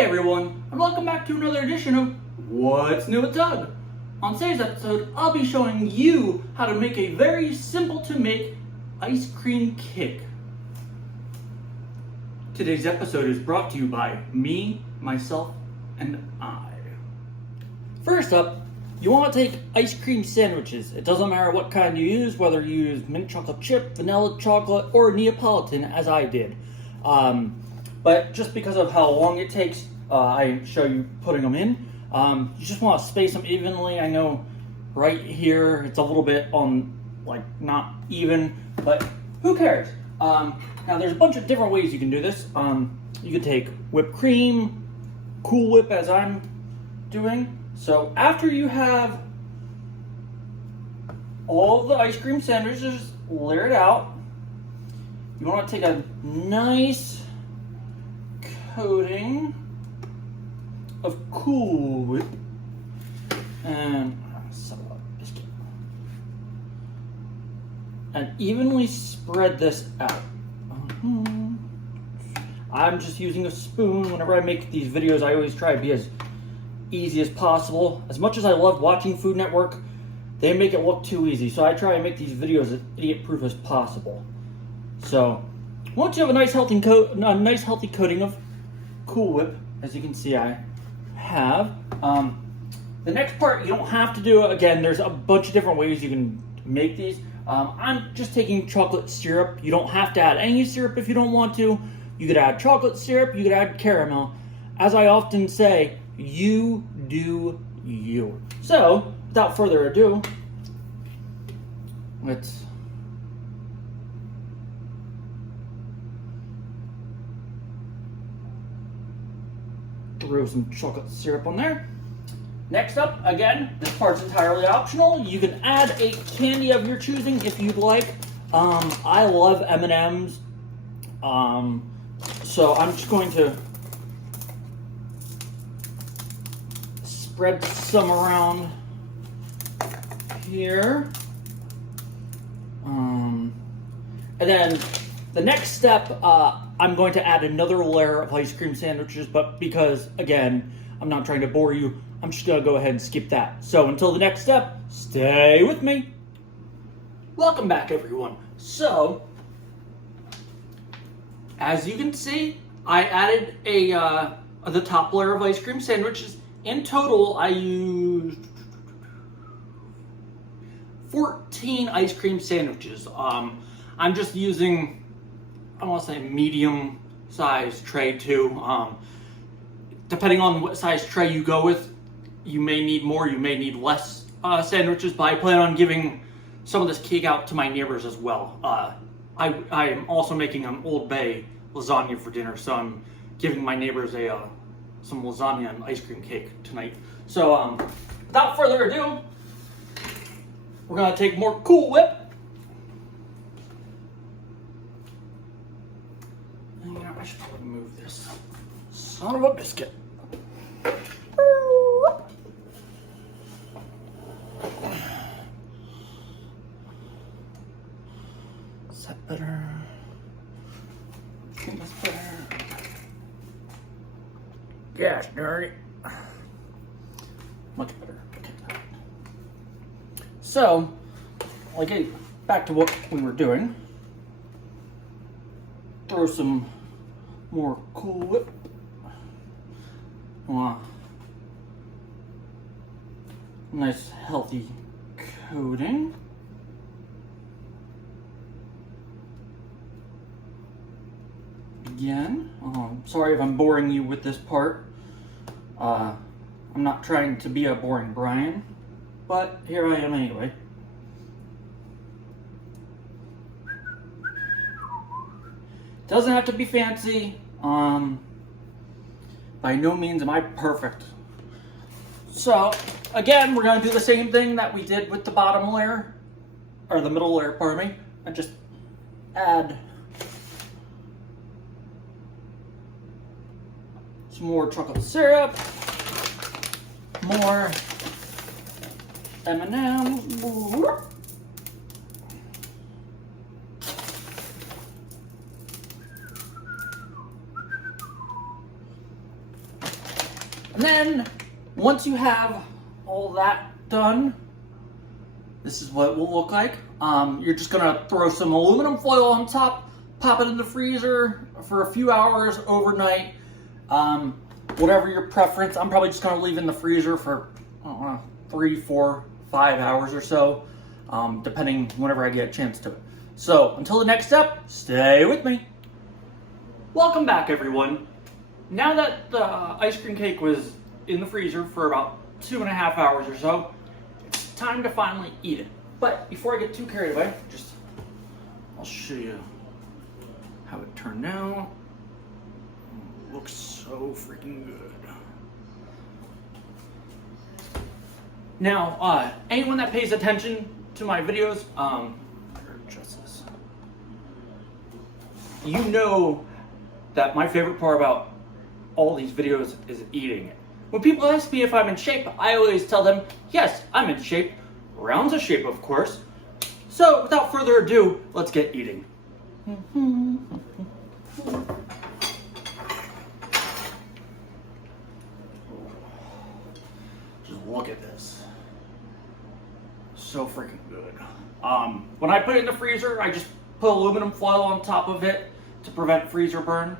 Hi everyone, and welcome back to another edition of What's New with Doug. On today's episode, I'll be showing you how to make a very simple to make ice cream cake. Today's episode is brought to you by me, myself, and I. First up, you want to take ice cream sandwiches. It doesn't matter what kind you use, whether you use mint chocolate chip, vanilla chocolate, or Neapolitan, as I did. But just because of how long it takes, I show you putting them in. You just want to space them evenly. I know right here it's a little bit on, not even, but who cares? Now there's a bunch of different ways you can do this. You can take whipped cream, Cool Whip as I'm doing. So after you have all of the ice cream sandwiches layered out, you want to take a nice coating of Cool Whip and biscuit, and evenly spread this out. I'm just using a spoon. Whenever I make these videos, I always try to be as easy as possible. As much as I love watching Food Network, they make it look too easy, so I try to make these videos as idiot-proof as possible. So once you have a nice healthy coating of Cool Whip, as you can see I have, the next part you don't have to do. Again, there's a bunch of different ways you can make these. I'm just taking chocolate syrup. You don't have to add any syrup if you don't want to. You could add chocolate syrup, you could add caramel. As I often say, you do you. So, without further ado, let's throw some chocolate syrup on there. Next up, again, this part's entirely optional. You can add a candy of your choosing if you'd like. I love M&Ms. So I'm just going to spread some around here. And then the next step, I'm going to add another layer of ice cream sandwiches, but because, again, I'm not trying to bore you, I'm just going to go ahead and skip that. So until the next step, stay with me. Welcome back, everyone. So, as you can see, I added the top layer of ice cream sandwiches. In total, I used 14 ice cream sandwiches. I'm just using, I want to say, medium size tray too. Depending on what size tray you go with, you may need more, you may need less sandwiches, but I plan on giving some of this cake out to my neighbors as well. I am also making an Old Bay lasagna for dinner, so I'm giving my neighbors some lasagna and ice cream cake tonight. So without further ado, we're gonna take more Cool Whip. I should probably move this son of a biscuit. Is that better? I think that's better. Gosh darn it. Much better. Okay. So, back to what we were doing. Throw some more Cool Whip. Nice healthy coating. Again, sorry if I'm boring you with this part. I'm not trying to be a boring Brian, but here I am anyway. Doesn't have to be fancy. By no means am I perfect. So, again, we're going to do the same thing that we did with the bottom layer, or the middle layer, pardon me, and just add some more chocolate syrup, more M&M's, And then, once you have all that done, this is what it will look like. You're just gonna throw some aluminum foil on top, pop it in the freezer for a few hours overnight. Whatever your preference. I'm probably just gonna leave it in the freezer for, I don't know, 3, 4, 5 hours or so, depending whenever I get a chance to. So, until the next step, stay with me. Welcome back, everyone. Now that the ice cream cake was in the freezer for about 2.5 hours or so, it's time to finally eat it. But before I get too carried away, I'll show you how it turned out. Looks so freaking good. Now, anyone that pays attention to my videos, you know that my favorite part about all these videos is eating it. When people ask me if I'm in shape, I always tell them, yes, I'm in shape. Round's a shape, of course. So, without further ado, let's get eating. Just look at this. So freaking good. When I put it in the freezer, I just put aluminum foil on top of it to prevent freezer burn.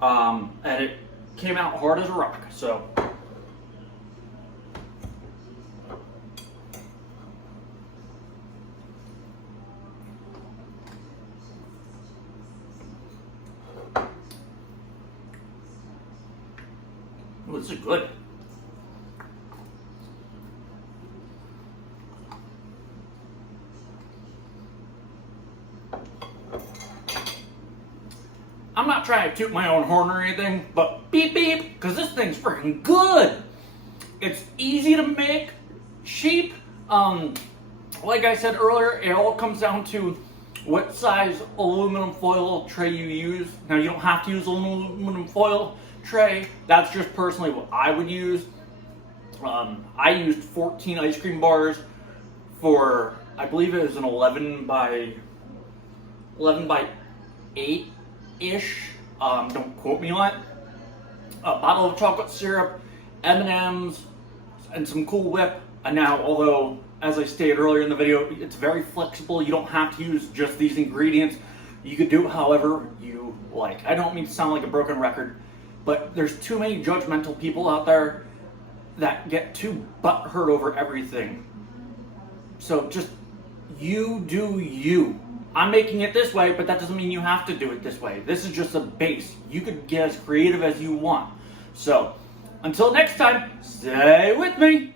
And it came out hard as a rock, so. Oh, this is good. I'm not trying to toot my own horn or anything, but beep beep, because this thing's freaking good. It's easy to make, cheap. Like I said earlier, it all comes down to what size aluminum foil tray you use. Now, you don't have to use aluminum foil tray. That's just personally what I would use. I used 14 ice cream bars for, I believe it was an 11 by 8-ish. Don't quote me on it. A bottle of chocolate syrup, M&Ms, and some Cool Whip. And now, although, as I stated earlier in the video, it's very flexible. You don't have to use just these ingredients. You could do it however you like. I don't mean to sound like a broken record, but there's too many judgmental people out there that get too butthurt over everything. So just, you do you. I'm making it this way, but that doesn't mean you have to do it this way. This is just a base. You could get as creative as you want. So, until next time, stay with me.